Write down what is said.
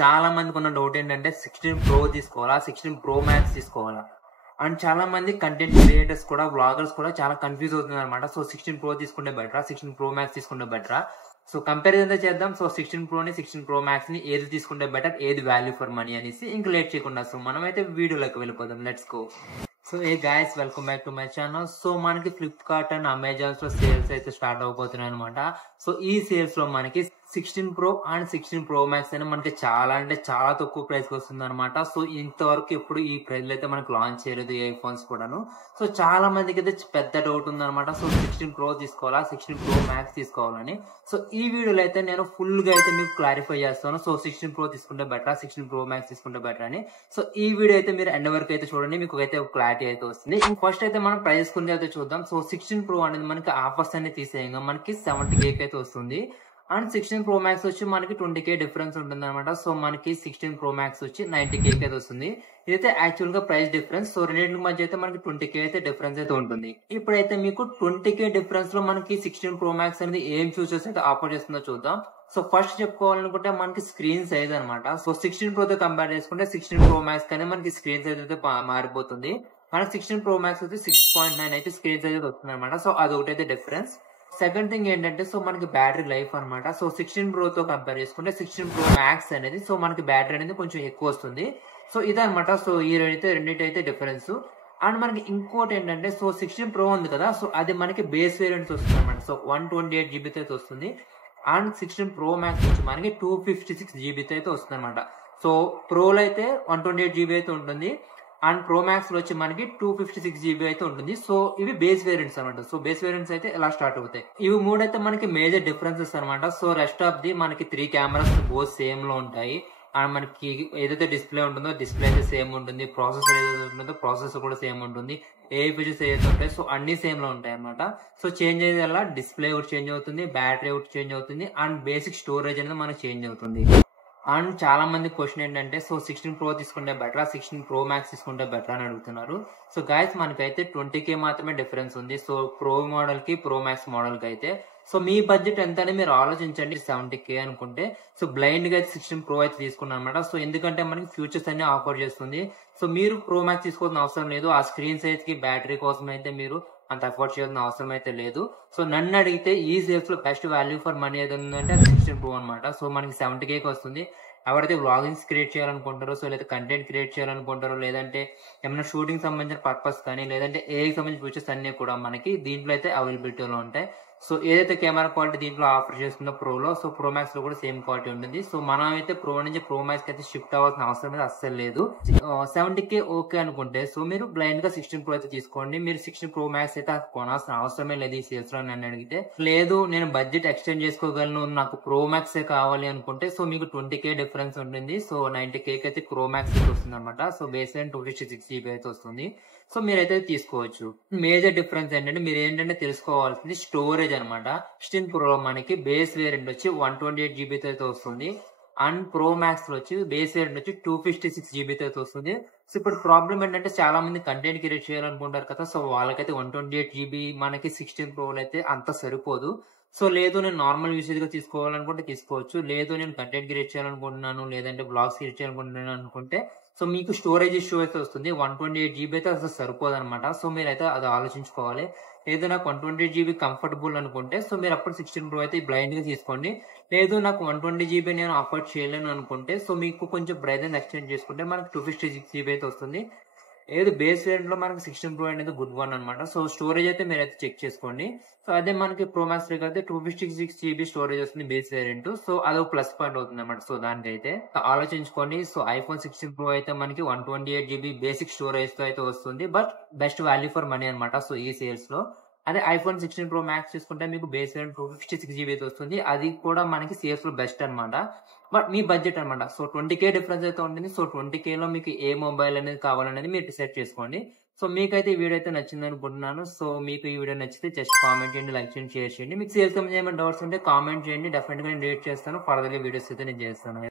చాలా మందికి ఉన్న డౌట్ ఏంటంటే 16 Pro తీసుకోవాలా, 16 Pro Max తీసుకోవాలా? అండ్ చాలా మంది కంటెంట్ క్రియేటర్స్ కూడా, వ్లాగర్స్ కూడా చాలా కన్ఫ్యూజ్ అవుతున్నారన్నమాట. సో 16 Pro తీసుకుంటే బెటరా, 16 Pro Max తీసుకుంటే బెటరా? సో కంపారిజన్ చేద్దాం. సో 16 Pro ని 16 Pro Max ని ఏది తీసుకుంటే బెటర్, ఏది వాల్యూ ఫర్ మనీ అనేసి ఇంక లేట్ చేయకుండా సో మనమైతే వీడియోలోకి వెళ్ళిపోదాం. Let's go. So A guys, welcome back to my channel. So మనకి ఫ్లిప్కార్ట్ అండ్ అమెజాన్స్ లో సేల్స్ అయితే స్టార్ట్ అవబోతున్నాయి అనమాట. సో ఈ సేల్స్ లో మనకి 16 Pro అండ్ 16 Pro Max అనేది మనకి చాలా అంటే చాలా తక్కువ ప్రైస్ కి వస్తుంది అనమాట. సో ఇంతవరకు ఎప్పుడు ఈ ప్రైస్ అయితే మనకి లాంచ్ చేయలేదు ఈ ఐఫోన్స్ కూడాను. సో చాలా మందికి అయితే పెద్ద డౌట్ ఉందన్నమాట. సో 16 Pro తీసుకోవాలా, 16 Pro Max తీసుకోవాలని. సో ఈ వీడియోలో అయితే నేను ఫుల్ గా అయితే మీకు క్లారిఫై చేస్తాను. సో 16 Pro తీసుకుంటే బెటరా, 16 Pro Max తీసుకుంటే బెటర్ అని. సో ఈ వీడియో అయితే మీరు ఎండ్ వరకు అయితే చూడండి, మీకు అయితే క్లారిటీ అయితే వస్తుంది. ఫస్ట్ అయితే మనం ప్రైస్ గురించి అయితే చూద్దాం. సో 16 Pro అనేది మనకి ఆఫర్స్ అన్ని తీసేయంగా మనకి 70K అయితే వస్తుంది. అండ్ 16 Pro Max వచ్చి మనకి 20K డిఫరెన్స్ ఉంటుంది అనమాట. సో మనకి 16 Pro Max వచ్చి 90K అయితే వస్తుంది. ఇదైతే యాక్చువల్ గా ప్రైస్ డిఫరెన్స్. సో రెండింటి మధ్య అయితే మనకి 20K అయితే డిఫరెన్స్ అయితే ఉంటుంది. ఇప్పుడైతే మీకు 20K డిఫరెన్స్ లో మనకి 16 Pro Max అనేది ఏం ఫీచర్స్ అయితే ఆఫర్ చేస్తుందో చూద్దాం. సో ఫస్ట్ చెప్పుకోవాలనుకుంటే మనకి స్క్రీన్ సైజ్ అనమాట. సో 16 Pro తో కంపేర్ చేసుకుంటే 16 Pro Max కానీ మనకి స్క్రీన్ సైజ్ అయితే మారిపోతుంది. మనకి 16 Pro Max అయితే 6.9 అయితే స్క్రీన్ సైజ్ అయితే వస్తుంది అనమాట. సో అది ఒకటైతే డిఫరెన్స్. సెకండ్ థింగ్ ఏంటంటే సో మనకి బ్యాటరీ లైఫ్ అనమాట. సో 16 Pro తో కంపేర్ చేసుకుంటే 16 Pro Max అనేది సో మనకి బ్యాటరీ అనేది కొంచెం ఎక్కువ వస్తుంది. సో ఇదనమాట. సో ఈ రెండింటి డిఫరెన్స్. అండ్ మనకి ఇంకోటి ఏంటంటే సో 16 Pro ఉంది కదా, సో అది మనకి బేస్ వేరియంట్స్ వస్తుంది అనమాట. సో 128GB అయితే వస్తుంది. అండ్ 16 Pro Max వచ్చి మనకి 256GB అయితే వస్తుంది అనమాట. సో ప్రోలో అయితే 128GB అయితే ఉంటుంది. అండ్ Pro Max లో వచ్చి మనకి 256GB అయితే ఉంటుంది. సో ఇవి బేస్ వేరియంట్స్ అనమాట. సో బేస్ వేరియంట్స్ అయితే ఎలా స్టార్ట్ అవుతాయి. ఇవి మూడైతే మనకి మేజర్ డిఫరెన్సెస్ అనమాట. సో రెస్ట్ ఆఫ్ ది మనకి 3 కెమెరాస్ బోత్ సేమ్ లో ఉంటాయి. అండ్ మనకి ఏదైతే డిస్ప్లే ఉంటుందో డిస్ప్లే అయితే సేమ్ ఉంటుంది. ప్రాసెసర్ ఏదైతే ఉంటుందో ప్రాసెసర్ కూడా సేమ్ ఉంటుంది. ఏ ఫీచర్స్ ఏదైతే ఉంటాయి సో అన్ని సేమ్ లో ఉంటాయి అనమాట. సో చేంజ్ అయ్యేది అలా డిస్ప్లే ఒకటి చేంజ్ అవుతుంది, బ్యాటరీ ఒకటి చేంజ్ అవుతుంది, అండ్ బేసిక్ స్టోరేజ్ అనేది మనకి చేంజ్ అవుతుంది. అండ్ చాలా మంది క్వశ్చన్ ఏంటంటే సో 16 Pro తీసుకుంటే బెటరా, 16 Pro Max తీసుకుంటే బెటరా అని అడుగుతున్నారు. సో గైస్ మనకైతే 20K మాత్రమే డిఫరెన్స్ ఉంది. సో Pro మోడల్ కి Pro Max మోడల్ కి అయితే. సో మీ బడ్జెట్ ఎంత అని మీరు ఆలోచించండి. 70K అనుకుంటే సో బ్లైండ్ గా అయితే 16 Pro అయితే తీసుకున్నాను అనమాట. సో ఎందుకంటే మనకి ఫ్యూచర్స్ అన్ని ఆఫర్ చేస్తుంది. సో మీరు Pro Max తీసుకోవాల్సిన అవసరం లేదు. ఆ స్క్రీన్ సైజ్ కి బ్యాటరీ కోసం అయితే మీరు అంత ఎఫర్ట్ చేయాల్సిన అవసరం అయితే లేదు. సో నన్ను అడిగితే ఈ సేల్స్ లో బెస్ట్ వాల్యూ ఫర్ మనీ ఏది ఉందంటే 16 Pro అనమాట. సో మనకి 70K వస్తుంది. ఎవరైతే వ్లాగింగ్స్ క్రియేట్ చేయాలనుకుంటారో, సో లేదా కంటెంట్ క్రియేట్ చేయాలనుకుంటారో, లేదంటే ఏమైనా షూటింగ్ సంబంధించిన పర్పస్ కానీ, లేదంటే ఏఐకి సంబంధించిన ఫీచర్స్ అన్ని కూడా మనకి దీంట్లో అయితే అవైలబిలిటీలో ఉంటాయి. సో ఏదైతే కెమెరా క్వాలిటీ దీంట్లో ఆఫర్ చేస్తుందో ప్రోలో, సో Pro Max లో కూడా సేమ్ క్వాలిటీ ఉంటుంది. సో మనం అయితే ప్రో నుంచి Pro Max కి అయితే షిఫ్ట్ అవ్వాల్సిన అవసరం అయితే అస్సలు లేదు. 70K ఓకే అనుకుంటే సో మీరు బ్లైండ్ గా 16 Pro అయితే తీసుకోండి. మీరు 16 Pro Max అయితే కొనాల్సిన అవసరమే లేదు ఈ సేల్స్ లో నన్ను అడిగితే. లేదు నేను బడ్జెట్ ఎక్స్టెండ్ చేసుకోగలను, నాకు Pro Max కావాలి అనుకుంటే సో మీకు 20K డిఫరెన్స్ ఉంటుంది. సో 90K అయితే Pro Max వస్తుంది అనమాట. సో బేస్ లైన్ 256GB అయితే వస్తుంది. సో మీరైతే తీసుకోవచ్చు. మేజర్ డిఫరెన్స్ ఏంటంటే మీరు ఏంటంటే తెలుసుకోవాల్సింది స్టోరేజ్ అనమాట. 16 Pro మనకి బేస్ వేరియంట్ వచ్చి 128GB అయితే వస్తుంది. అండ్ Pro Max లో వచ్చి బేస్ వేరియంట్ వచ్చి 256GB అయితే వస్తుంది. సో ఇప్పుడు ప్రాబ్లం ఏంటంటే చాలా మంది కంటెంట్ క్రియేట్ చేయాలనుకుంటారు కదా, సో వాళ్ళకైతే 128GB మనకి 16 Pro అయితే అంత సరిపోదు. సో లేదు నేను నార్మల్ యూసేజ్ గా తీసుకోవాలనుకుంటే తీసుకోవచ్చు. లేదు నేను కంటెంట్ క్రియేట్ చేయాలనుకుంటున్నాను, లేదంటే బ్లాగ్స్ క్రియేట్ చేయాలనుకుంటున్నాను అనుకుంటే సో మీకు స్టోరేజ్ ఇష్యూ అయితే వస్తుంది. 128GB అయితే అసలు సరిపోదు అనమాట. సో మీరైతే అది ఆలోచించుకోవాలి. లేదు నాకు 128GB కంఫర్టబుల్ అనుకుంటే సో మీరు అప్పుడు 16 Pro అయితే బ్లైండ్ గా తీసుకోండి. లేదు నాకు 120GB నేను అఫోర్డ్ చేయలేను అనుకుంటే సో మీకు కొంచెం బ్రైట్నెస్ ఎక్స్టెండ్ చేసుకుంటే మనకి 256GB అయితే వస్తుంది. ఏది బేస్ వేరియంట్ లో మనకి 16 Pro అనేది గుడ్ వన్ అనమాట. సో స్టోరేజ్ అయితే మీరు అయితే చెక్ చేసుకోండి. సో అదే మనకి Pro Max అయితే 256GB స్టోరేజ్ వస్తుంది బేస్ వేరియంట్. సో అది ప్లస్ పాయింట్ అవుతుంది అనమాట. సో దానికైతే ఆలోచించుకోండి. సో iPhone 16 Pro అయితే మనకి 128GB బేసిక్ స్టోరేజ్ తో అయితే వస్తుంది. But best value for money అనమాట. సో ఈ సేల్స్ లో అదే iPhone 16 Pro Max తీసుకుంటే మీకు బేస్ వేరియంట్ 256GB అయితే వస్తుంది. అది కూడా మనకి సేల్స్ లో బెస్ట్ అనమాట. బట్ మీ బడ్జెట్ అనమాట. సో 20K డిఫరెన్స్ అయితే ఉంటుంది. సో 20K లో మీకు ఏ మొబైల్ అనేది కావాలనేది మీరు డిసైడ్ చేసుకోండి. సో మీకైతే ఈ వీడియో అయితే నచ్చింది అనుకుంటున్నాను. సో మీకు ఈ వీడియో నచ్చితే జస్ట్ కామెంట్ చేయండి, లైక్ చేయండి, షేర్ చేయండి. మీకు సేల్స్ సంబంధించిన డౌట్స్ ఉంటే కామెంట్ చేయండి. డెఫినెట్ గా నేను రీడ్ చేస్తాను. ఫర్దర్ వీడియోస్ అయితే నేను చేస్తాను.